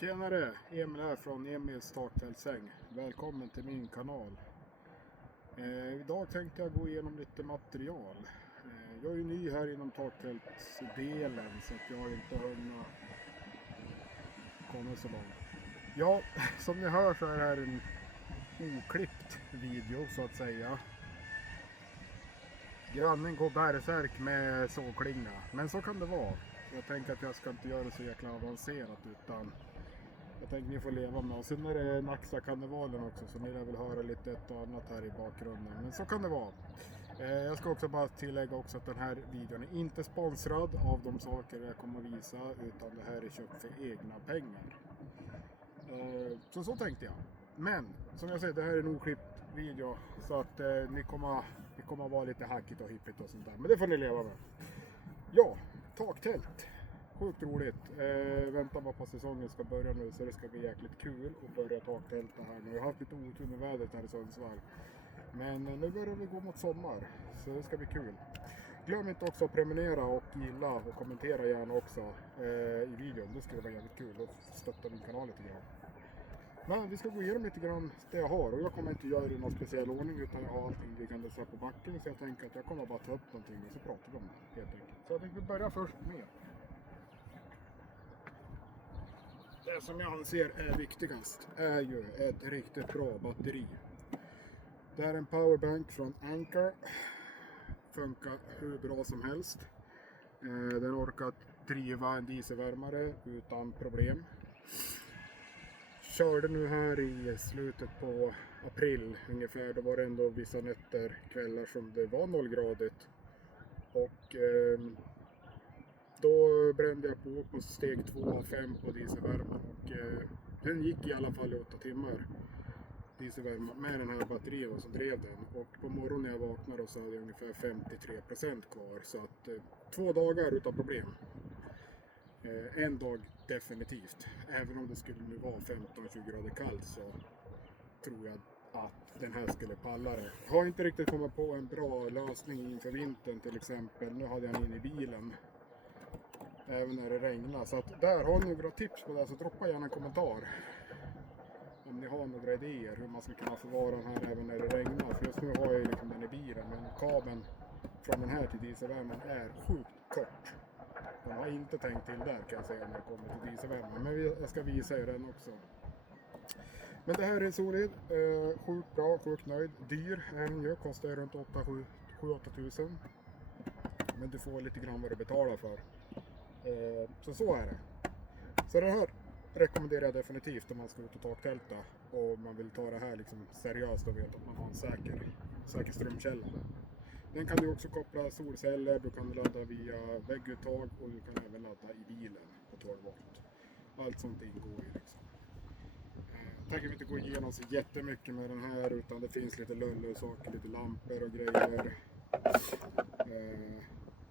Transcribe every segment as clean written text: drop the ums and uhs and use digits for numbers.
Tjenare! Emil här från Emils Taktältsäng. Välkommen till min kanal. Idag tänkte jag gå igenom lite material. Jag är ju ny här inom taktältsdelen så att jag har inte hunnit komma så långt. Ja, som ni hör så är det här en oklippt video så att säga. Grannen går bärsärk med sågklinga, men så kan det vara. Jag tänker att jag ska inte göra det så jäkla avancerat utan jag tänker ni får leva med. Och sen är det Nacksta-karnevalen också så ni lär väl höra lite ett och annat här i bakgrunden. Men så kan det vara. Jag ska också bara tillägga också att den här videon är inte sponsrad av de saker jag kommer att visa utan det här är köpt för egna pengar. Så tänkte jag. Men som jag säger, det här är en oklippt video så att ni kommer att vara lite hackigt och hippigt och sånt där. Men det får ni leva med. Ja, taktält. Sjukt roligt. Väntar bara på säsongen ska börja nu så det ska bli jäkligt kul att börja taktälta här nu. Jag har haft lite otur med vädret här i Sundsvall. Men nu börjar vi gå mot sommar så det ska bli kul. Glöm inte också att prenumerera och gilla och kommentera gärna också i videon. Det skulle vara jävligt kul att stötta min kanal lite grann. Men vi ska gå igenom lite grann det jag har och jag kommer inte göra det i någon speciell ordning utan jag har allting liggande så här på backen så jag tänker att jag kommer bara ta upp någonting och så pratar vi om det helt enkelt. Så jag tänkte börja först med det som jag anser är viktigast är ju ett riktigt bra batteri. Det är en powerbank från Anker. Funkar hur bra som helst. Den orkar driva en dieselvärmare utan problem. Körde nu här i slutet på april ungefär. Då var det ändå vissa nätter, kvällar som det var 0-gradigt. Och då brände jag på steg 2 av 5 på dieselvärmen och den gick i alla fall i 8 timmar dieselvärme med den här batterien som drev den. Och på morgonen när jag vaknade så hade jag ungefär 53% kvar så att 2 dagar utan problem. En dag definitivt. Även om det skulle nu vara 15-20 grader kallt så tror jag att den här skulle palla det. Jag har inte riktigt kommit på en bra lösning inför vintern till exempel. Nu hade jag den in i bilen. Även när det regnar. Så att där har ni några tips på det så droppa gärna en kommentar. Om ni har några idéer hur man ska kunna förvara den här även när det regnar. För just nu har jag liksom den i bilen men kabeln från den här till dieselvärmen är sjukt kort. Jag har inte tänkt till där kan jag säga när det kommer till dieselvärmen. Men jag ska visa er den också. Men det här är solid. Sjukt bra, sjukt nöjd. Dyr är den ju. Kostar runt 7-8 tusen. Men du får lite grann vad du betalar för. Så är det. Så det här rekommenderar jag definitivt om man ska ut och taktälta. Och man vill ta det här liksom seriöst och vet att man har en säker strömkälla. Den kan du också koppla solceller, du kan ladda via vägguttag och du kan även ladda i bilen på 12 volt. Allt sånt ingår ju liksom. Jag tänker inte gå igenom så jättemycket med den här utan det finns lite löller och saker, lite lampor och grejer.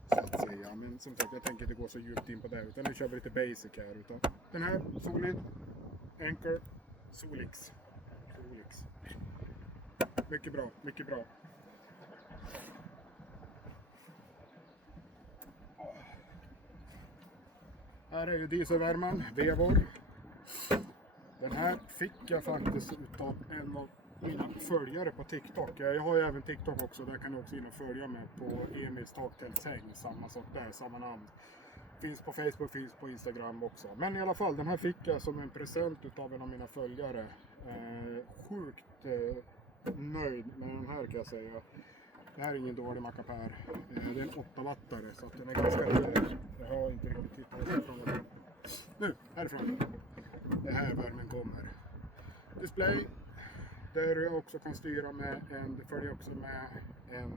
Så att säga. Men som sagt, jag tänker inte gå så djupt in på det utan nu kör vi lite basic här. Utan den här, Solid, Anker, Solix. Mycket bra, mycket bra. Här är ju dieselvärmen, Vevor. Den här fick jag faktiskt utav en av mina följare på TikTok. Jag har ju även TikTok också, där kan du också in och följa mig på Emils Taktältsäng. Samma sak där, samma namn. Finns på Facebook, finns på Instagram också. Men i alla fall, den här fick jag som en present utav en av mina följare. Sjukt nöjd med den här kan jag säga. Det här är ingen dålig mackapär. Det är en 8-wattare så att den är ganska hög. Jag har inte riktigt tittat härifrån. Nu, härifrån. Det här värmen kommer. Display. Där du också kan styra med det följer också med en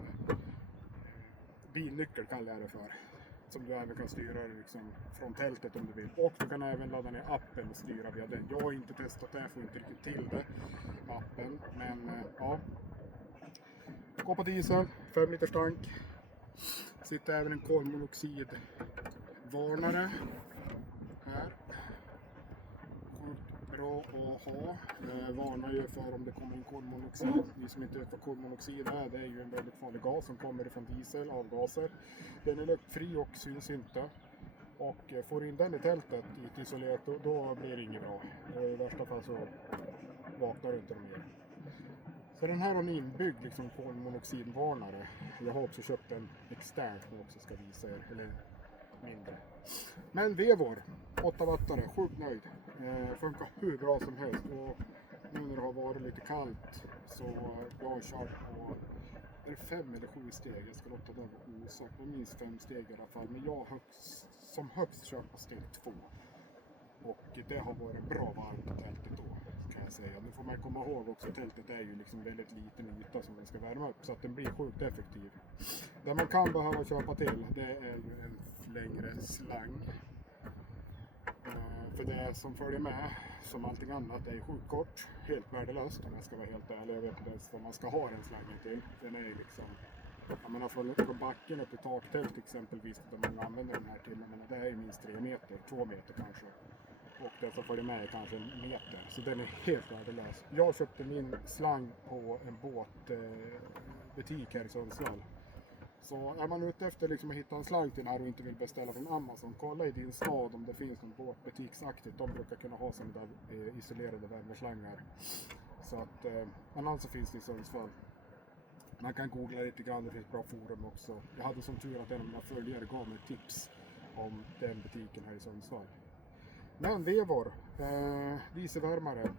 bilnyckel kallar jag det för. Som du även kan styra liksom från tältet om du vill. Och du kan även ladda ner appen och styra via den. Jag har inte testat det, jag får inte riktigt till det. Appen, men ja. Gå på diesel, 5 liters tank. Sitter även en kolmonoxidvarnare här. Sjukt bra att ha. Varnar ju för om det kommer in kolmonoxid. Ni som inte vet vad kolmonoxid är, det är ju en väldigt farlig gas som kommer från diesel, avgaser. Den är luktfri och syns inte. Och får du in den i tältet i ett isolerat, då blir det inget bra. I värsta fall så vaknar du inte mer. Så den här har en inbyggd liksom kolmonoxidvarnare. Jag har också köpt en extern som jag också ska visa er, eller mindre. Men Vevor, 8 wattare, sjukt nöjd. Funkar hur bra som helst. Och nu när det har varit lite kallt så jag har kört på, är det 5 eller 7 steg? Jag ska låta den vara osagt. Minst 5 steg i alla fall. Men jag har som högst kört på steg 2. Och det har varit bra varmt i tältet då, kan jag säga. Nu får man komma ihåg också att tältet är ju liksom väldigt liten yta som den ska värma upp. Så att den blir sjukt effektiv. Det man kan behöva köpa till, det är ju en längre slang. För det som följer med, som allting annat, är sjukt kort. Helt värdelöst om jag ska vara helt ärlig. Jag vet inte ens vad man ska ha den slangen till. Den är ju liksom, jag menar från backen upp i taktält exempelvis, där många använder den här till. Men det är ju minst 3 meter, 2 meter kanske. Och det som följer med är kanske 1 meter. Så den är helt värdelös. Jag köpte min slang på en båtbutik här i Sundsvall. Så är man ute efter liksom att hitta en slang till den här och inte vill beställa från Amazon, kolla i din stad om det finns någon båtbutiksaktigt. De brukar kunna ha sådana där isolerade värmeslangar. Så att, men alltså finns det i Sundsvall. Man kan googla lite grann, det finns bra forum också. Jag hade som tur att en av mina följare gav mig tips om den butiken här i Sundsvall. Men Vevor, dieselvärmare,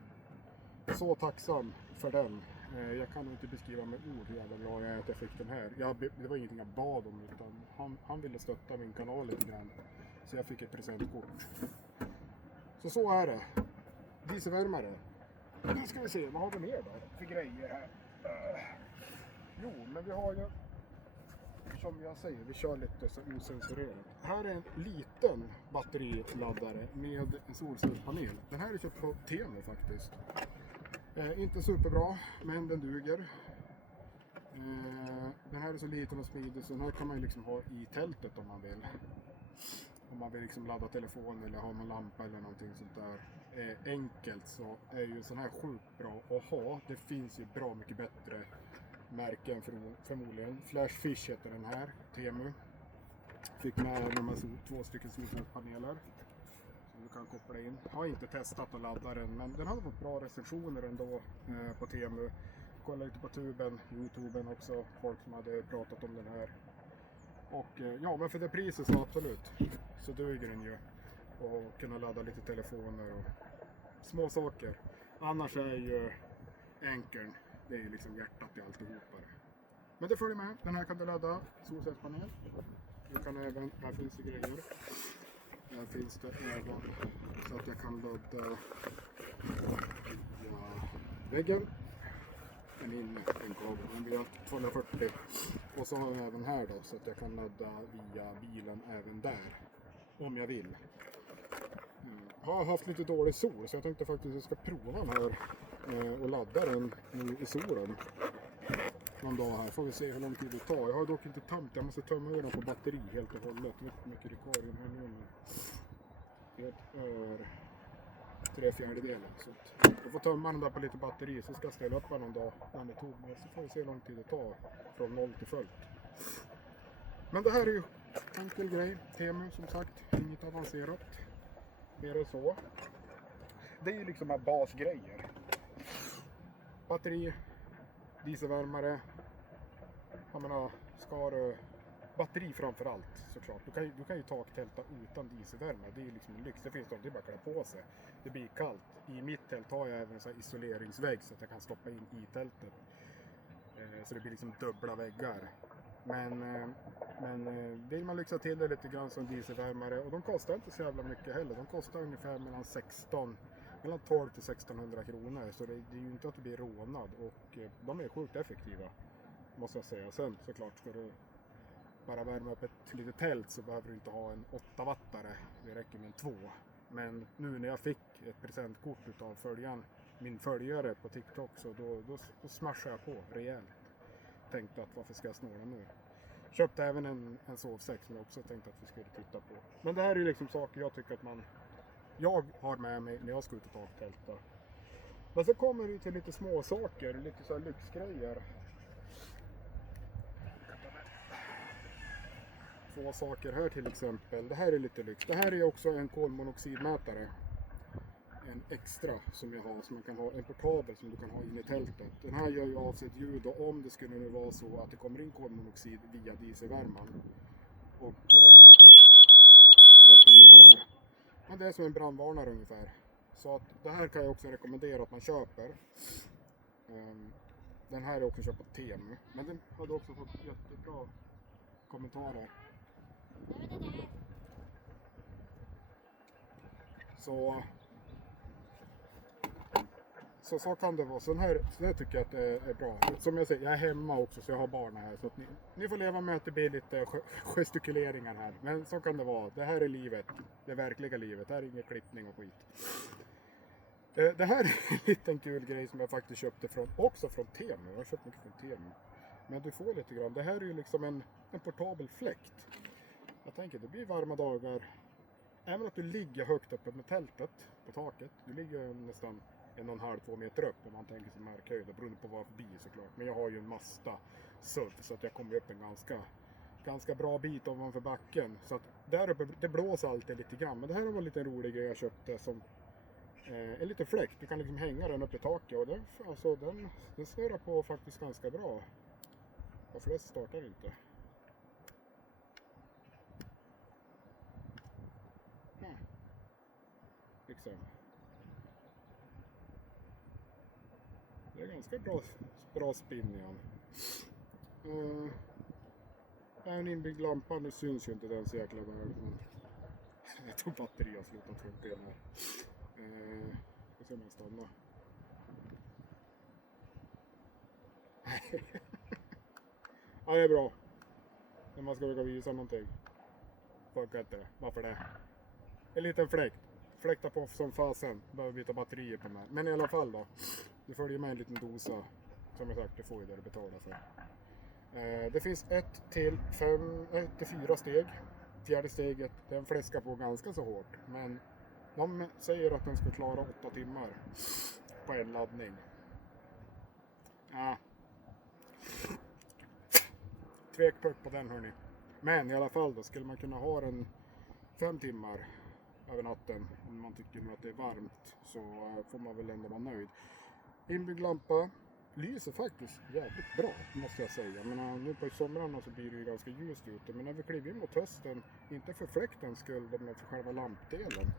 så tacksam för den. Jag kan inte beskriva med ord hur jävla bra jag är att jag fick den här. Det var ingenting jag bad om, utan han ville stötta min kanal lite grann. Så jag fick ett presentkort. Så är det. Dieselvärmare. Nu ska vi se, vad har vi mer då för grejer här? Jo, men vi har ju, som jag säger, vi kör lite så osensurerat. Här är en liten batteriladdare med en solcellspanel. Den här är köpt på Temu faktiskt. Inte superbra, men den duger. Den här är så liten och smidig, så den här kan man ju liksom ha i tältet om man vill. Om man vill liksom ladda telefon eller ha någon lampa eller någonting sånt där. Enkelt så är ju sån här sjukt bra att ha. Det finns ju bra mycket bättre märken förmodligen. Flashfish heter den här, Temu. Fick med de här 2 stycken solcellspaneler som du kan koppla in. Jag har inte testat att ladda den, men den hade fått bra recensioner ändå på Temu. Kolla lite på Youtuben också, folk som hade pratat om den här. Och ja, men för det priset så absolut, så duger den ju. Och kunna ladda lite telefoner och små saker. Annars är ju Anchorn, det är ju liksom hjärtat i alltihopa. Men det följer med. Den här kan du ladda solcellspanel. Du kan även, här finns det grejer. Här finns det även så att jag kan ladda via väggen. En kabel, den blir 240. Och så har jag även här då, så att jag kan ladda via bilen även där. Om jag vill. Jag har haft lite dålig sol, så jag tänkte faktiskt att jag ska prova den här och ladda den nu i solen någon dag här. Får vi se hur lång tid det tar. Jag har dock inte tömt, jag måste tömma den på batteri helt och hållet. Jag vet inte hur mycket det är kvar i den här nu. Det är 3/4. Så jag får tömma den där på lite batteri, så ska jag ställa upp någon dag när det tog mig. Så får vi se hur lång tid det tar från 0 till fullt. Men det här är ju enkel grej. Temu som sagt, inget avancerat. Mer än så. Det är ju liksom här basgrejer. Batteri, dieselvärmare. Jag menar, ska du... Batteri framför allt såklart. Du kan ju taktälta utan dieselvärme. Det är ju liksom en lyx. Det finns det bara att klä på sig. Det blir kallt. I mitt tält har jag även en sån här isoleringsvägg så att jag kan stoppa in i tältet. Så det blir liksom dubbla väggar. Men vill man lyxa till det lite grann som dieselvärmare, och de kostar inte så jävla mycket heller. De kostar ungefär mellan 12 till 1600 kronor. Så det är ju inte att du blir rånad, och de är sjukt effektiva, måste jag säga. Sen såklart, ska du bara värma upp ett litet tält så behöver du inte ha en 8-wattare. Det räcker med en 2. Men nu när jag fick ett presentkort utav min följare på TikTok, så då smashade jag på rejält. Tänkte att varför ska jag snåla nu? Köpte även en sovsäck som jag också tänkte att vi skulle titta på. Men det här är ju liksom saker jag tycker att jag har med mig när jag ska ut och taktälta. Men så kommer det till lite små saker, lite så här lyxgrejer. två saker här till exempel. Det här är lite lyx. Det här är också en kolmonoxidmätare. En extra som jag har, som man kan ha, en portabel som du kan ha in i tältet. Den här gör ju av sig ett ljud och om det skulle nu vara så att det kommer in kolmonoxid via dieselvärmen. Och jag vet inte om ni hör. Men det är som en brandvarnare ungefär. Så att det här kan jag också rekommendera att man köper. Den här är också köpt på Temu. Men den hade också fått jättebra kommentarer. Så kan det vara. Så här tycker jag att det är bra. Som jag säger, jag är hemma också så jag har barn här. Så att ni får leva med att det blir lite gestikuleringar här. Men så kan det vara. Det här är livet. Det verkliga livet. Det här är ingen klippning och skit. Det här är en liten kul grej som jag faktiskt köpte också från Temu. Jag har köpt mycket från Temu. Men du får lite grann. Det här är ju liksom en portabel fläkt. Jag tänker det blir varma dagar. Även att du ligger högt uppe med tältet på taket. Du ligger nästan 1,5-2 meter upp om man tänker sig markhöjd. Det beror på vad förbi såklart. Men jag har ju en Mazda SUV så att jag kommer upp en ganska bra bit ovanför backen. Så att där uppe, det blåser alltid lite grann. Men det här var en liten rolig grej jag köpte som en liten fläkt. Du kan liksom hänga den uppe i taket och den snurrar på faktiskt ganska bra. Varför det startar inte? Liksom. Det är ganska bra spinn igen. En inbyggd lampa, nu syns ju inte den så jäkla väl. Men jag tror batteriet har slutat funka igen här. Jag ser om jag stannar. Ja, det är bra. När man ska försöka visa någonting. Funkar inte det. Varför det? En liten fläkt. Fläkta på som fasen. Behöver byta batterier på den här. Men i alla fall då. Du följer med en liten dosa. Som jag sagt, du får ju det du betalar för. Det finns 1-4 steg. Fjärde steget, den fläskar på ganska så hårt. Men de säger att den ska klara 8 timmar på en laddning. Tvekpuck på den hörni. Men i alla fall då, skulle man kunna ha den 5 timmar över natten. Om man tycker att det är varmt så får man väl ändå vara nöjd. Inbyggd lampa. Lyser faktiskt jävligt bra måste jag säga. Men nu på somrarna så blir det ju ganska ljust ute. Men när vi kliver in mot hösten, inte för fläktens skull men för själva lampdelen.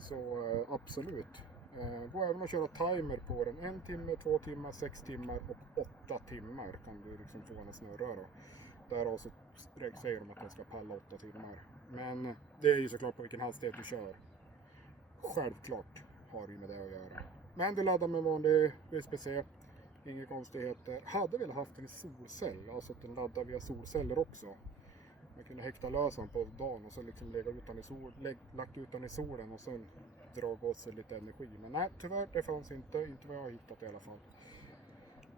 Så absolut. Går även att köra timer på den. 1 timme, 2 timmar, 6 timmar och 8 timmar kan du liksom få den att snurra då. Där så säger de att den ska palla 8 timmar. Men det är ju såklart på vilken hastighet du kör. Självklart har det ju med det att göra. Men du laddar med vanlig USB-C. Inga konstigheter. Hade väl haft en solcell. Alltså att den laddar via solceller också. Man kunde häkta lös den på dagen och så liksom lagt ut den i solen och sen dra åt sig lite energi. Men nej, tyvärr det fanns inte vad jag har hittat i alla fall.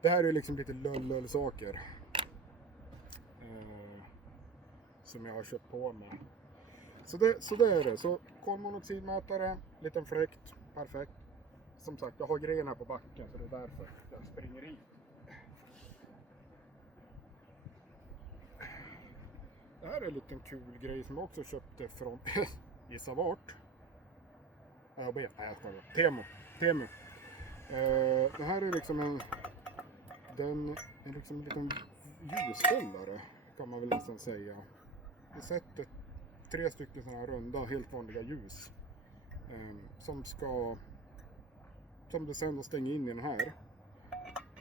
Det här är liksom lite lull saker. Som jag har köpt på mig. Så det är det. Så kolmonoxidmätare, liten fläkt, perfekt. Som sagt, jag har grejen här på backen så det är därför jag springer hit. Det här är en liten kul grej som jag också köpte från gissa vart. Temu. Det här är liksom en liten ljushållare kan man väl nästan säga. Jag sätter 3 stycken sådana här runda helt vanliga ljus som det sen stänger in i den här.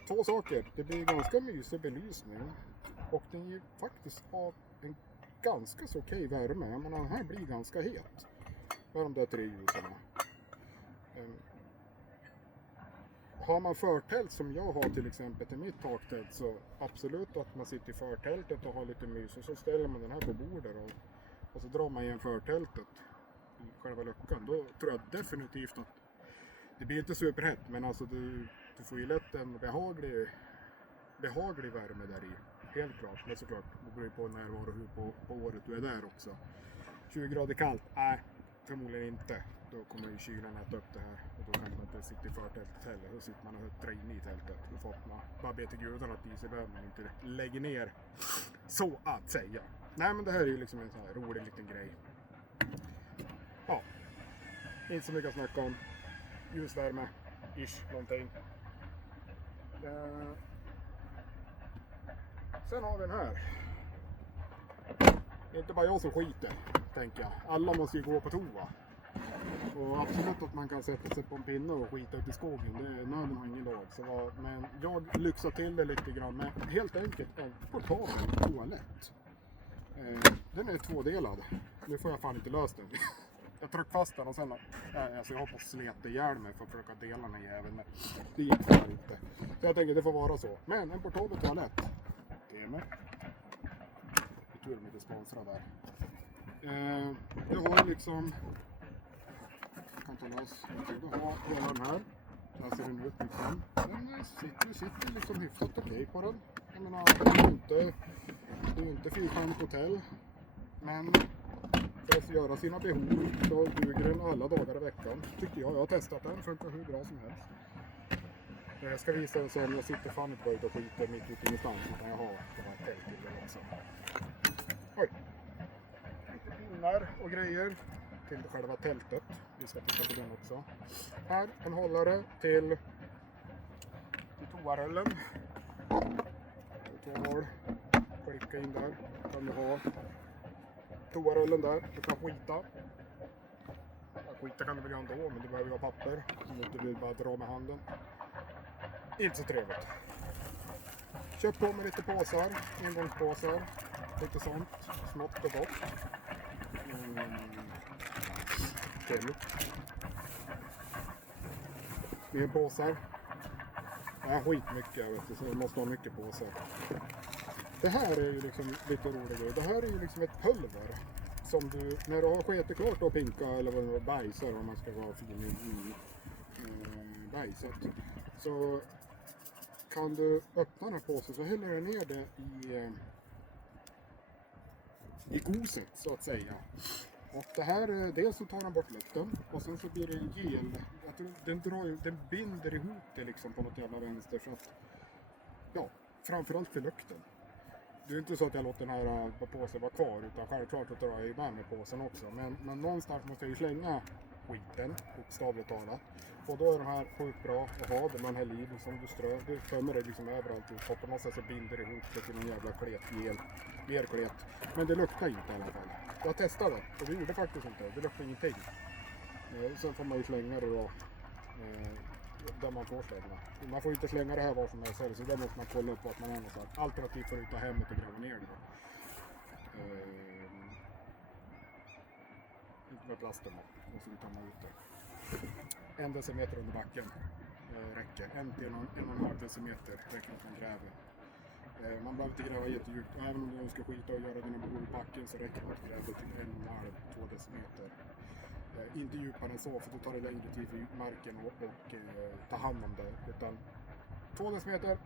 2 saker, det blir ganska mysig belysning och den ger faktiskt av en ganska så okej värme. Jag menar, den här blir ganska het med de där 3 ljusen. Har man förtält som jag har till exempel till mitt taktält så absolut att man sitter i förtältet och har lite mys och så ställer man den här på bordet och så drar man igen förtältet i själva luckan. Då tror jag definitivt att det blir inte superhett men alltså du får ju lätt en behaglig värme där i. Helt klart, men såklart det beror på när och hur på året du är där också. 20 grader kallt? Nej, förmodligen inte. Då kommer ju kylan äta upp det här och då kan man inte sitta i förtältet heller. Då sitter man och drar in i tältet. Då får man bara be till gudarna att dieselvärmen inte lägger ner Så att säga. Nej, men det här är ju liksom en sån här rolig liten grej. Ja, inte så mycket att snacka om. Ljusvärme, ish, någonting. Sen har vi den här. Det är inte bara jag som skiter, tänker jag. Alla måste ju gå på toa. Och absolut att man kan sätta sig på en pinne och skita ut i skogen. Nöden har ingen lag. Men jag lyxar till det lite grann med helt enkelt en portabel toalett. Den är tvådelad. Nu får jag fan inte löst den. Jag tryckte fast den och sen alltså jag hoppas sleta ihjäl mig för att försöka dela den här jäveln. Men det gick fan inte. Så jag tänker det får vara så. Men en portabel toalett. Gamer. Jag tror de är inte sponsrade där. Jag har liksom... Jag kan ta loss. Jag har hela den här. Där ser den ut liksom. Den sitter liksom hyfsat okej på den. Jag menar, det är inte fyrstjärnigt hotell. Men för att göra sina behov så duger den alla dagar i veckan. Tycker jag. Jag har testat den. Funkar hur bra som helst. Jag ska visa den sen. Jag sitter fan inte bara ute och skiter mitt ute i ingenstans. Utan jag har det här tält till den också. Oj. Lite pinnar och grejer till själva tältet. Vi ska titta på den också. Här en hållare till toarullen. Två hål. Klicka in där. Kan du ha toarullen där. Du kan skita. Skita kan du väl göra ändå, men du behöver ha papper. Om du inte vill bara dra med handen. Inte så trevligt. Köp på med lite påsar. Engångspåsar. Lite sånt. Smått och gott. Mer påsar. Ja, skitmycket jag vet, så jag måste ha mycket påsar. Det här är ju liksom lite roligt. Det här är ju liksom ett pulver. Som du, när du har sketit klart och pinka eller vad det var, bajsar om man ska vara fin i bajset. Så kan du öppna den här påsen så häller du ner det i goset så att säga. Och det här, dels så tar den bort lukten och sen så blir det gel. Jag tror, den binder ihop det liksom på något jävla vänster för att, ja, framförallt för lukten. Det är inte så att jag låter den här påsen vara kvar utan självklart att drar jag ju med påsen också. Men någonstans måste jag ju slänga skiten, bokstavligt talat. Och då är de här sjukt bra att ha. Det man häller i som du strör. Du tömmer det liksom överallt ut. Och på något sätt så binder det ihop det till någon jävla kletgel. Mer klet. Men det luktar inte i alla fall. Jag testade och det gjorde faktiskt inte. Det luktar ingenting. Sen får man ju slänga det då. Där man får slänga. Man får inte slänga det här var som helst. Så där måste man kolla upp vart man är någonstans. Alternativt får du ta hemmet och gräva ner det. Inte med plasten då. Och så tar man ut det. 1 decimeter under backen räcker. 1-1,5 decimeter räcker att man gräver. Man behöver inte gräva jättedjupt. Även om du ska skita och göra dina behov i backen så räcker det att gräva till 1,5-2 decimeter. Inte djupare än så för då tar det längre tid för marken och ta hand om det. Utan 2 decimeter,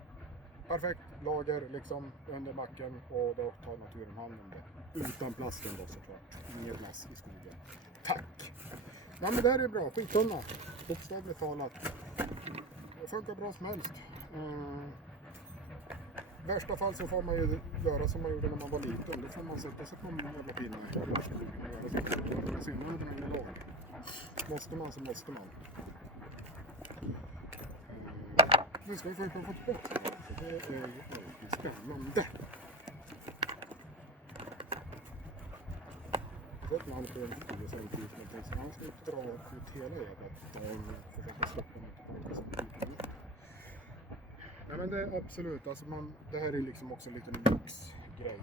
perfekt lager liksom under backen och då tar naturen hand om det. Utan plasten då såklart. Inget glass i skogen. Tack! Ja men det här är bra, skittunna. Bokstavligt talat. Det funkar bra som helst. I värsta fall så får man ju göra som man gjorde när man var liten. Då får man sätta sig på en jävla pinne i skogen och göra så. Men sen är det en lag. Måste man så måste man. Nu ska vi få på fotboll. Det är alltid spännande. Jag vet inte om det är en video samtidigt. Man ska inte dra ut hela jävla dagen och försöka stoppa något på olika samtidigt. Nej men det är absolut, alltså det här är liksom också en liten lyxgrej.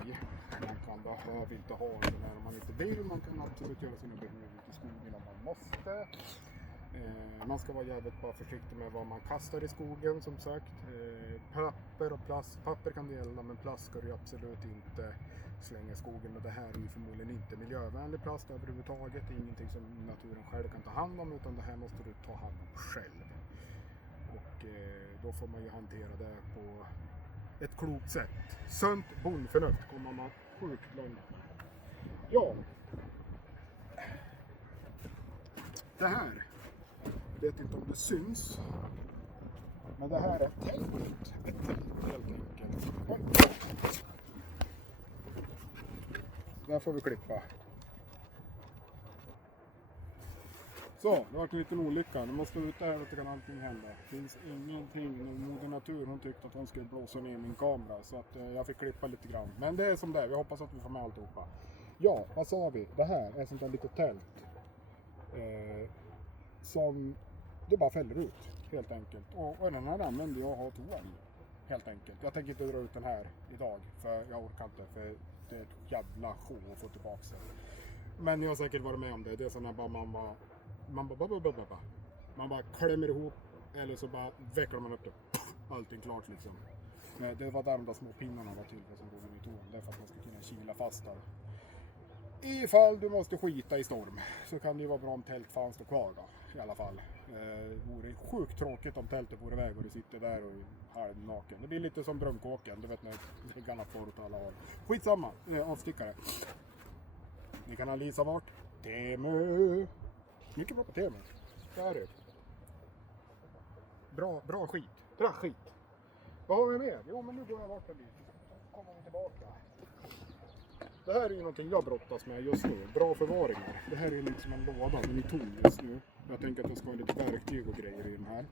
Man kan behöva inte ha den här om man inte vill. Man kan absolut göra sina behov ute i skogen om man måste. Man ska vara jävligt bara försiktig med vad man kastar i skogen som sagt. Papper och plast, papper kan det gälla men plast ska du absolut inte slänga i skogen. Och det här är ju förmodligen inte miljövänlig plast överhuvudtaget. Det är ingenting som naturen själv kan ta hand om utan det här måste du ta hand om själv. Och då får man ju hantera det på ett klokt sätt. Sunt bondförnuft kommer man sjukt långt. Ja. Det här. Jag vet inte om det syns. Men det här är tältet. Ett tält helt enkelt. där får vi klippa. Så, det var en liten olycka. Nu måste ut där och kan allting hända. Det finns ingenting. Moder Natur, hon tyckte att hon skulle blåsa ner min kamera. Så att jag fick klippa lite grann. Men det är som det är. Vi hoppas att vi får med alltihopa. Ja, vad sa vi? Det här är sånt där litet tält. Som du bara fäller ut. Helt enkelt. Och den här använder jag att ha toa i. Helt enkelt. Jag tänker inte dra ut den här idag. För jag orkar inte. För det är ett jävla show att få tillbaka den. Men jag har säkert varit med om det. Det är sådana bara man bara klämmer ihop. Eller så bara vecklar man upp det. Allting klart liksom. Det var där de där små pinnarna var till som går i toan. Det är för att man ska kunna kila fast där. Ifall du måste skita i storm så kan det ju vara bra om tältfan står kvar då. I alla fall. Det vore sjukt tråkigt om tältet vore iväg och du sitter där och är halvnaken. Det blir lite som drömkåken. Du vet när väggarna får åt alla håll. Skitsamma. Avstickare. Ni kan anvisa vart? Temu. Mycket bra på Temu. Det är det. Bra skit. Bra skit. Vad har vi med? Jo, men nu går jag bort en bit. Så kommer vi tillbaka. Det här är ju någonting jag brottas med just nu. Bra förvaringar. Det här är liksom en låda. Den är tom just nu. Jag tänker att det ska vara lite verktyg och grejer i den här.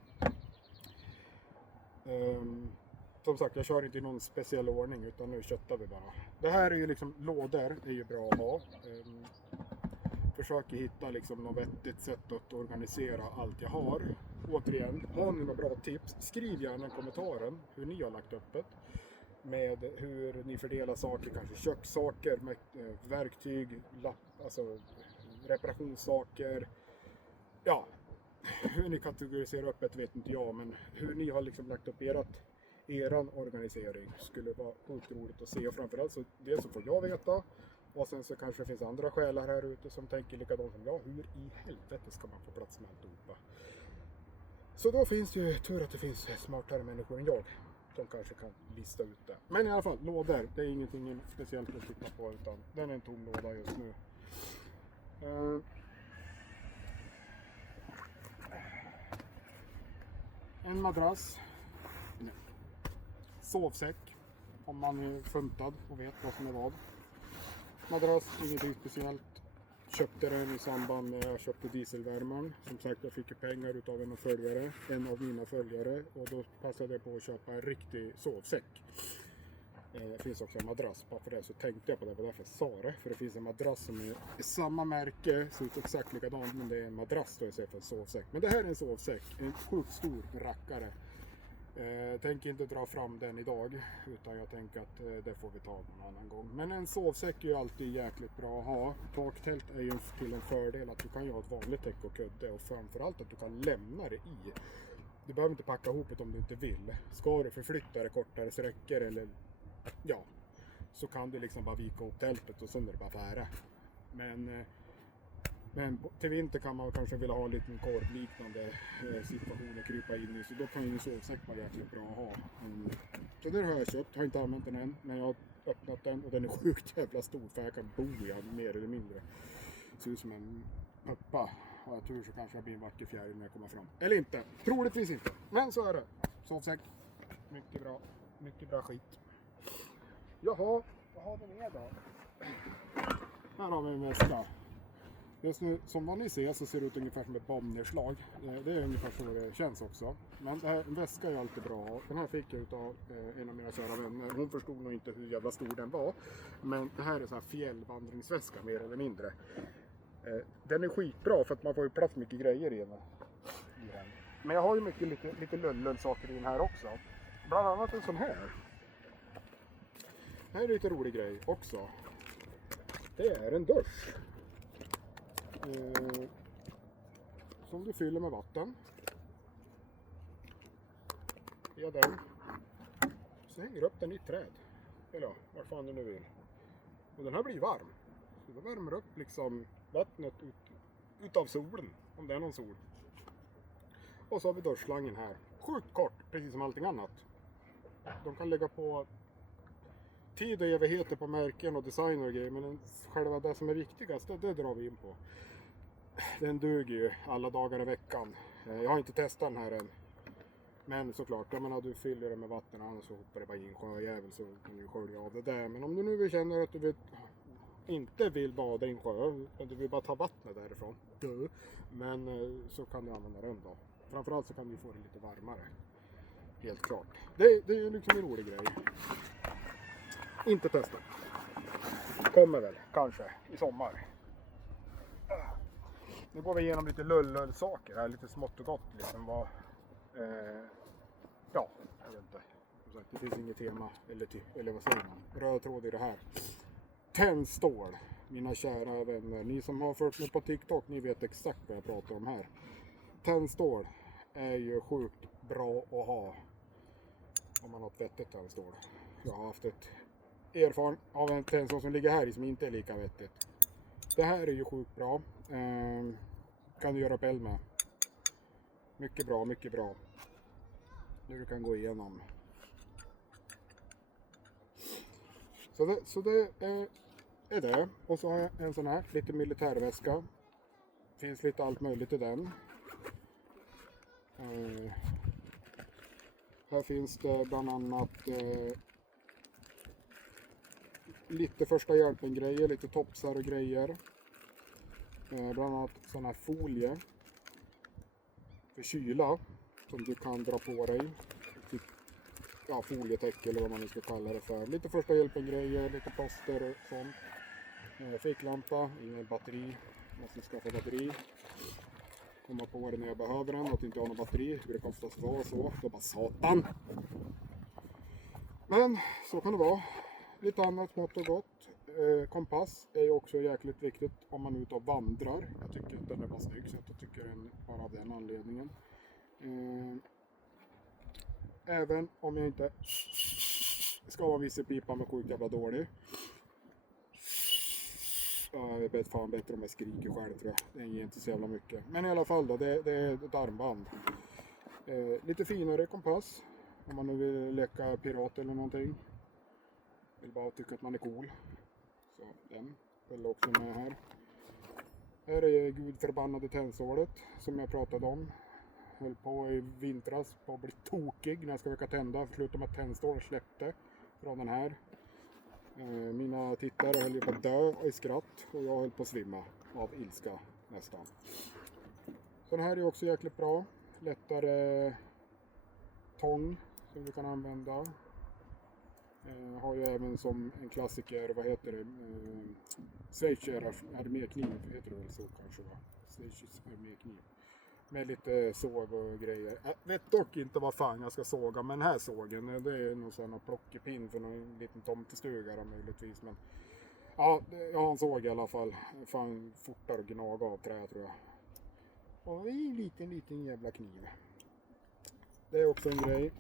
Som sagt, jag kör inte i någon speciell ordning utan nu köttar vi bara. Det här är ju liksom lådor. Det är ju bra att ha. Försöker hitta liksom något vettigt sätt att organisera allt jag har. Återigen, har ni några bra tips? Skriv gärna i kommentaren hur ni har lagt upp det. Med hur ni fördelar saker, kanske kökssaker, med verktyg, alltså reparationssaker. Ja, hur ni kategoriserar upp det vet inte jag, men hur ni har liksom lagt upp eran organisering skulle vara otroligt att se. Och framförallt så det så får jag veta. Och sen så kanske det finns andra själar här ute som tänker likadant som jag. Hur i helvete ska man få plats med alltihopa? Så då finns det ju tur att det finns smartare människor än jag. De kanske kan lista ut det. Men i alla fall, lådor. Det är ingenting speciellt att titta på utan den är en tom låda just nu. En madrass. Nej. Sovsäck. Om man är funtad och vet vad som är vad. Madrass, ingenting speciellt. Köpte den i samband med att jag köpte dieselvärmaren. Som sagt, jag fick ju pengar utav en av mina följare. Och då passade jag på att köpa en riktig sovsäck. Det finns också en madrass. Bara för det så tänkte jag på det. Det var därför jag sa det. För det finns en madrass som är samma märke. Ser ut exakt likadant. Men det är en madrass då istället för en sovsäck. Men det här är en sovsäck. En sjukt stor rackare. Jag tänker inte dra fram den idag. Utan jag tänker att det får vi ta någon annan gång. Men en sovsäck är ju alltid jäkligt bra att ha. Taktält är ju till en fördel att du kan ju ha ett vanligt täck och kudde. Och framförallt att du kan lämna det i. Du behöver inte packa ihop det om du inte vill. Ska du förflytta det kortare sträckor eller ja, så kan du liksom bara vika upp tältet och sen är det bara bära. Men till vinter kan man kanske vilja ha en liten korvliknande situation att krypa in i. Så då kan ju en sovsäck vara jäkligt bra att ha. Så det har jag köpt. Har inte använt den än. Men jag har öppnat den och den är sjukt jävla stor. För jag kan bo i den mer eller mindre. Det ser ut som en puppa. Har jag tur så kanske jag blir en vacker fjäril när jag kommer fram. Eller inte. Troligtvis inte. Men så är det. Sovsäck. Mycket bra. Mycket bra skit. Jaha. Vad har vi med då? Här har vi en väska. Just nu, som ni ser så ser det ut ungefär som ett bombnedslag. Det är ungefär så det känns också. Men det här, en väska är alltid bra. Den här fick jag av en av mina kära vänner. Hon förstod nog inte hur jävla stor den var. Men det här är så här fjällvandringsväska mer eller mindre. Den är skitbra för att man får ju plats mycket grejer i den. Men jag har ju mycket lite lullsaker i den här också. Bland annat en sån här. Det här är lite rolig grej också. Det är en dusch. Som du fyller med vatten. Ja, den. Så hänger upp den i ett träd. Eller ja, vad fan du nu vill. Och den här blir varm. Så då värmer upp liksom vattnet utav solen. Om det är någon sol. Och så har vi duschslangen här. Sjukt kort, precis som allting annat. De kan lägga på tid och evigheter på märken och design och grejer. Men själva det som är viktigast, det drar vi in på. Den duger ju alla dagar i veckan. Jag har inte testat den här än. Men såklart, jag menar, du fyller det med vatten och så hoppar det bara in sjöjävel så kan du skölja av det där. Men om du nu känner att du vill inte vill bada i en sjö, utan du vill bara ta vattnet därifrån. Men så kan du använda den då. Framförallt så kan du få det lite varmare. Helt klart. Det är ju liksom en rolig grej. Inte testat. Kommer väl, kanske, i sommar. Nu går vi igenom lite lull-saker här, lite smått och gott liksom. Ja, jag vet inte. Som sagt, det finns inget tema, eller vad säger man? Röd tråd i det här. Tändstål, mina kära vänner. Ni som har följt mig på TikTok, ni vet exakt vad jag pratar om här. Tändstål är ju sjukt bra att ha. Om man har ett vettigt tändstål. Jag har haft ett erfarenhet av en tändstål som ligger här i som inte är lika vettigt. Det här är ju sjukt bra. Kan du göra upp eld med. Mycket bra, mycket bra. Nu du kan gå igenom. Så det är det. Och så har jag en sån här, lite militärväska. Finns lite allt möjligt i den. Här finns det bland annat lite första hjälpen grejer, lite topsar och grejer. Bland annat sån här folie för kyla som du kan dra på dig. Typ, ja, folietäcke eller vad man nu ska kalla det för. Lite första hjälpen grejer, lite plåster och sånt. Ficklampa, ingen batteri. Måste skaffa batteri. Komma på det när jag behöver den, att inte ha någon batteri. Det brukar oftast vara så. Det är bara satan. Men så kan det vara. Lite annat smått och gott. Kompass är ju också jäkligt viktigt om man är ute och vandrar. Jag tycker att den är bara snygg, så jag tycker den bara av den anledningen. Även om jag inte ska vara visselpipan med sjukt jävla dålig. Jag vet fan bättre om jag skriker själv, tror jag. Den ger inte så jävla mycket. Men i alla fall då, det är ett armband. Lite finare kompass. Om man nu vill leka pirat eller någonting. Vill bara tycka att man är cool. Så den följer också med här. Här är gudförbannade tändstålet som jag pratade om. Höll på i vintras på att bli tokig när jag ska försöka tända. Förutom att tändstålet släppte från den här. Mina tittare höll ju på att dö i skratt och jag höll på att svimma av ilska nästan. Så den här är också jäkligt bra. Lättare tång som du kan använda. Har ju även som en klassiker, vad heter det? Schweizer armékniv heter det väl så kanske, va? Schweizer armékniv. Med lite såg och grejer. Jag vet dock inte vad fan jag ska såga, men här sågen, det är nog sån här plockepinn för någon liten tomtestuga då, möjligtvis. Men ja, jag har en såg i alla fall. Fan fortare att gnaga av trä, tror jag. Och en liten jävla kniv. Det är också en grej.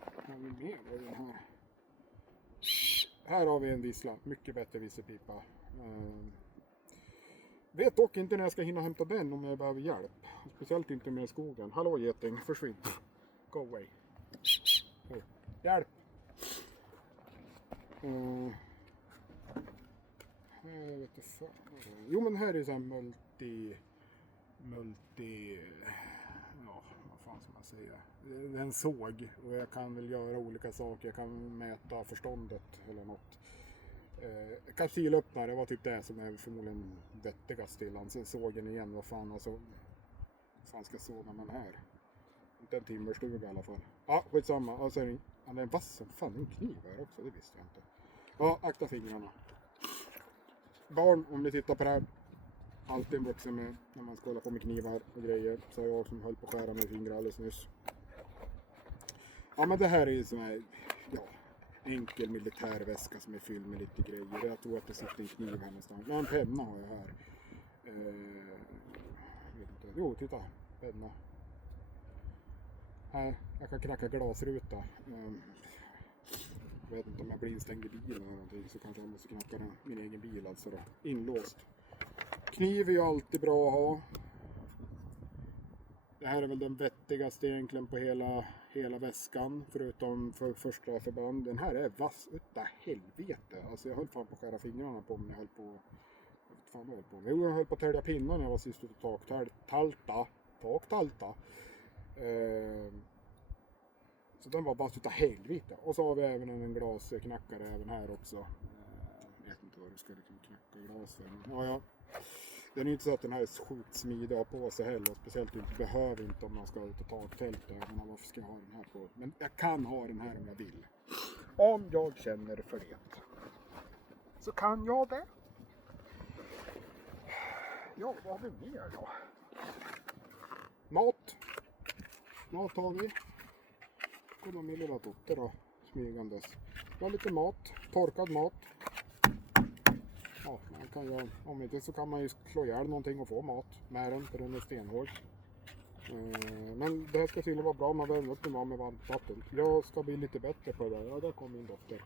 Har vi mer av den här? Här har vi en vissla. Mycket bättre visselpipa. Vet dock inte när jag ska hinna hämta den om jag behöver hjälp. Speciellt inte med skogen. Hallå geting, försvinn. Go away. Hjälp! Jag vet inte fan. Jo, men här är så här multi... Ja, vad fan ska man säga? Det är en såg och jag kan väl göra olika saker. Jag kan mäta förståndet eller något. Kalkylöppnare var typ det som är förmodligen vettigast till han. Sen sågen igen, vad fan alltså. Vad fan ska såga man här? Inte en timmerstuga i alla fall. Ja, skitsamma. Och så är det en vass som fan, en kniv här också, det visste jag inte. Ja, akta fingrarna. Barn, om ni tittar på det här. Alltid en vuxen med när man ska hålla på med knivar och grejer. Så jag som höll på att skära med fingrar alldeles nyss. Ja, men det här är ju sån här, ja, enkel militärväska som är fylld med lite grejer. Jag tror att det sitter en kniv här någonstans. Ja, en penna har jag här. Vet inte. Jo, titta. Penna. Här, jag kan knacka glasruta. Jag vet inte om jag blir instängd i bilen eller någonting, så kanske jag måste knacka min egen bil alltså då. Inlåst. Kniv är ju alltid bra att ha. Det här är väl den vettigaste egentligen på hela väskan, förutom för första förband. Den här är vass utav helvete. Alltså jag höll fan på att skära fingrarna på mig när jag höll på. Fan jag höll på. Jo, jag höll på att tälja pinnar när jag var sist ute och taktalta. Så den var vass utav helvete. Och så har vi även en glasknackare även här också. Jag vet inte för. Du ska liksom knäcka glasen. Ja. Den är inte så att den här är sjukt smidig att ha på sig heller. Speciellt inte behöver inte om man ska ut och ta ett fält. Men varför ska jag ha den här på? Men jag kan ha den här om jag vill. Om jag känner för det. Så kan jag det. Ja, vad har vi mer då? Mat. Mat har vi. Kommer min lilla dotter då. Smygandes. Vi har lite mat. Torkad mat. Ja, man kan ju, om inte så kan man ju slå ihjäl någonting och få mat med den, för den är stenhård. Men det här ska tydligen vara bra, man värmer upp den med varmt vatten. Jag ska bli lite bättre på det. Ja, där kom min dotter.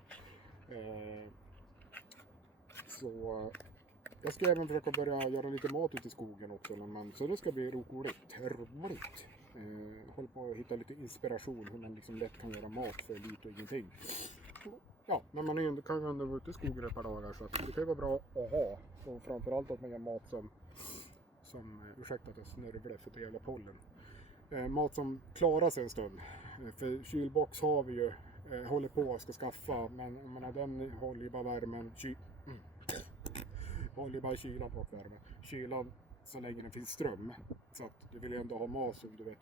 Så jag ska även försöka börja göra lite mat ute i skogen också. Så det ska bli roligt. Håller på att hitta lite inspiration hur man liksom lätt kan göra mat för lite och ingenting. Ja, när man kan ju ändå vara ute i skogen ett par dagar, så att det kan ju vara bra att ha. Och framförallt att man gör mat som ursäkta att jag snörvlar för det jävla pollen. Mat som klarar sig en stund. För kylbox har vi ju, håller på att ska skaffa, men jag menar, den håller ju bara värmen, håller ju bara kylan och värmen. Kylan så länge det finns ström. Så att du vill ju ändå ha mat som du vet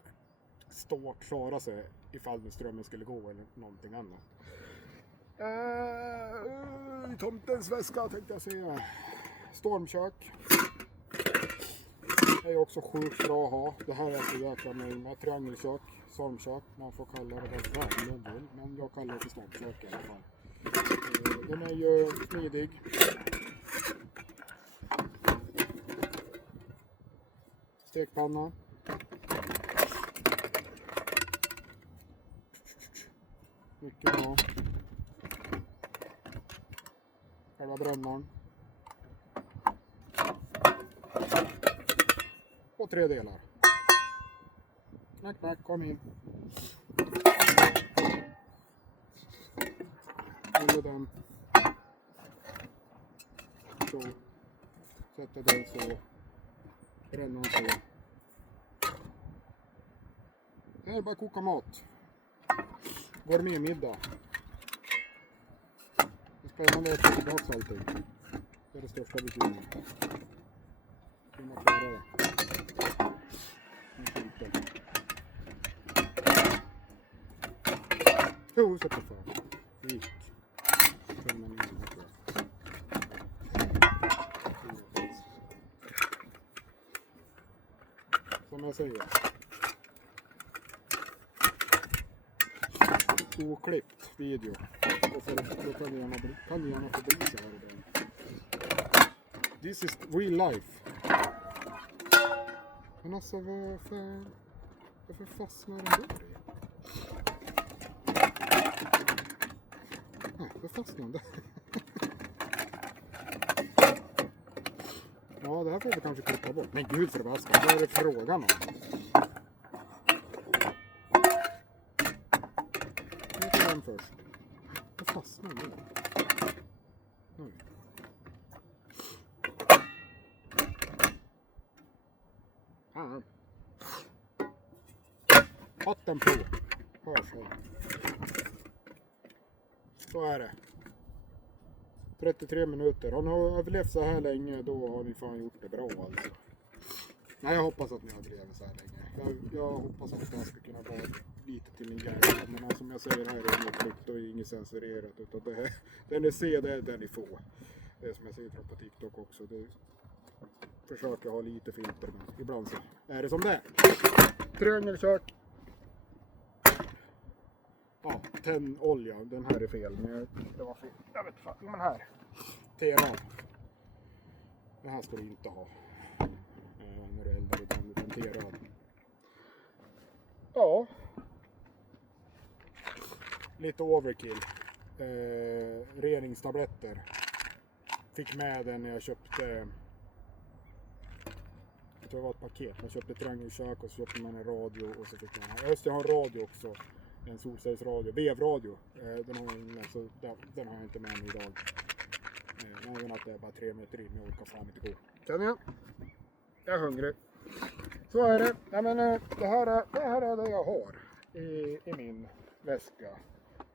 stort klara sig ifall nu strömmen skulle gå eller någonting annat. Tomtens väska tänkte jag säga. Stormkök. Det är också sjukt bra att ha. Det här är så jäkla med triangelkök. Stormkök. Man får kalla det vad man vill. Men jag kallar det för stormkök i alla fall. Den är ju smidig. Stekpanna. Mycket bra. Själva brännaren. Och 3 delar. Knack, kom in. Håller den. Så. Sätter den så. Brännaren så. Det här är bara att koka mat. Gourmetmiddag. Det är spännande att få tillbaka allting. Det är det största bekymret. Hur man klarar det. Jo, så på fan. Det gick. Som jag säger. Oklippt video. Och för då kan det gärna få bli så här ibland. This is real life. Men alltså varför fastnar den där i? Nej, varför fastnar den där? Ja, det här får vi kanske klippa bort. Men gud förbaskat, vad är det frågan om? Nu tar den först. Vad fastnar den där? Nu. Hatten på. Hörs här. Så är det. 33 minuter. Har ni överlevt så här länge, då har ni fan gjort det bra alltså. Nej, jag hoppas att ni överlever så här länge. Jag hoppas att det här ska kunna vara lite till min hjärna. Men som jag säger här är det inget klippt och inget censurerat. Utan det här, den ni ser, det är den ni får. Det är som jag säger på TikTok också. Det försöker ha lite filter, men ibland så är det som det är. Triangelkök. Ja, tennolja. Den här är fel. Men det var fel. Jag vet fan. Men här. Teran. Det här ska du inte ha. När du eldar i den utan teran. Ja. Lite overkill. Reningstabletter. Fick med den när jag köpte. Jag tror det var ett paket. Man köpte triangelkök och så köpte man en radio. Och så fick man. Jag har en radio också. En solcellsradio, vevradio. Den har jag inte med mig idag. Även att det är bara 3 meter in, jag orkar fan inte gå. Känner jag? Jag är hungrig. Så är det. Nej, men, det här är det jag har i min väska.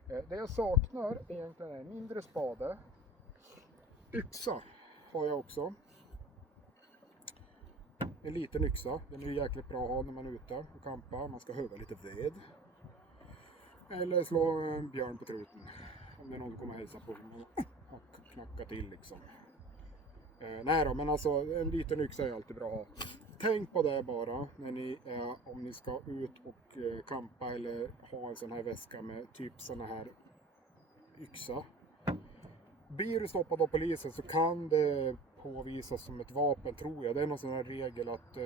Det jag saknar egentligen är en mindre spade. Yxa har jag också. En liten yxa. Den är ju jäkligt bra att ha när man är ute och kampar. Man ska hugga lite ved. Eller slå en björn på truten. Om det är någon som kommer och hälsa på och knacka till liksom. Nej då, men alltså en liten yxa är alltid bra att ha. Tänk på det bara när ni om ni ska ut och kampa eller ha en sån här väska med typ såna här yxa. Blir du stoppad av polisen så kan det påvisas som ett vapen, tror jag. Det är någon sån här regel att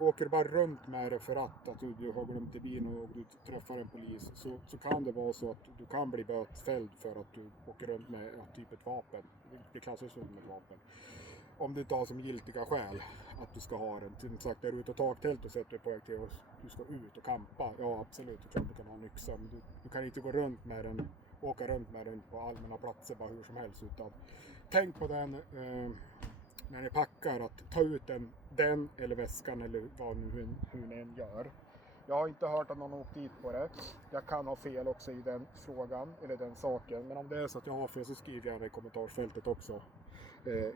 åker du bara runt med det för att du har glömt i bilen och du träffar en polis, så kan det vara så att du kan bli bötfälld för att du åker runt med typ ett vapen. Det klassas som ett vapen. Om du inte har som giltiga skäl att du ska ha den. Till sagt, är du ute och taktält och sätter dig på väg till att du ska ut och kampa. Ja, absolut, jag tror du kan ha en yxa. Men du kan inte gå runt med den, åka runt med den på allmänna platser bara hur som helst. Utan tänk på den när ni packar, att ta ut den eller väskan eller vad nu hur ni än gör. Jag har inte hört att någon har åkt dit på det. Jag kan ha fel också i den frågan eller den saken. Men om det är så att jag har fel så skriver jag det i kommentarsfältet också.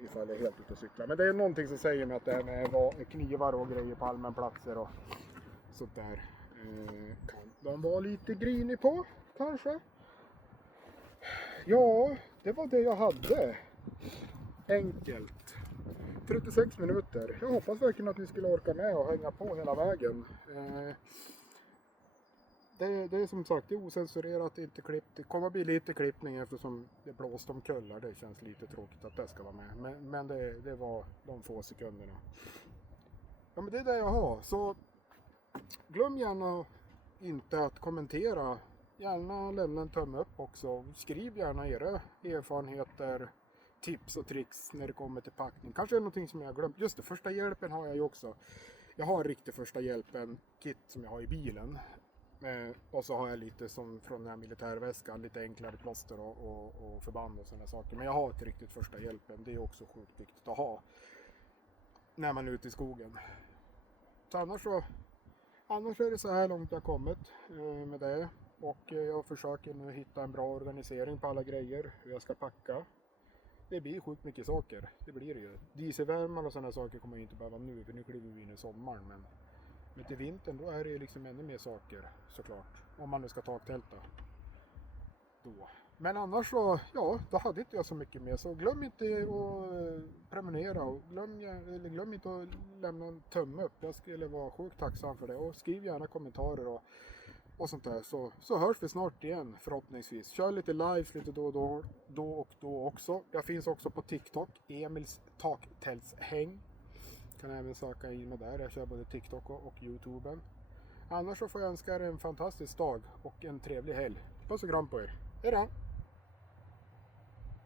Ifall jag är helt ute och cyklar. Men det är någonting som säger mig att det här med knivar och grejer på allmän platser och sånt där kan de vara lite grinig på kanske. Ja, det var det jag hade. Enkelt. 36 minuter. Jag hoppas verkligen att ni skulle orka med och hänga på hela vägen. Det är som sagt, det är osensurerat, inte klippt. Det kommer att bli lite klippning eftersom det blåst om kullar. Det känns lite tråkigt att det ska vara med. Men det var de få sekunderna. Ja, men det är det jag har. Så glöm gärna inte att kommentera. Gärna lämna en tumme upp också. Skriv gärna era erfarenheter, tips och tricks när det kommer till packning. Kanske är det någonting som jag har glömt. Just det, första hjälpen har jag ju också. Jag har en riktig första hjälpen kit som jag har i bilen. Och så har jag lite som från den här militärväskan, lite enklare plåster och förband och sådana saker. Men jag har ett riktigt första hjälpen. Det är också sjukt viktigt att ha när man är ute i skogen. Så annars är det så här långt jag har kommit med det. Och jag försöker nu hitta en bra organisering på alla grejer. Hur jag ska packa. Det blir sjukt mycket saker. Det blir det ju. Dieselvärmar och sådana saker kommer inte behöva nu. För nu kliver vi in i sommaren. Men till vintern då är det liksom ännu mer saker såklart. Om man nu ska taktälta. Då. Men annars så, ja, då hade inte jag så mycket mer. Så glöm inte att prenumerera. Och glöm inte att lämna en tumme upp. Jag skulle vara sjukt tacksam för det. Och skriv gärna kommentarer och sånt där. Så hörs vi snart igen förhoppningsvis. Kör lite lives lite då och då också. Jag finns också på TikTok. Emils taktältshäng. Kan även söka in mig där. Jag kör både TikTok och YouTuben. Annars så får jag önska er en fantastisk dag och en trevlig helg. Puss och kram på er. Hej då!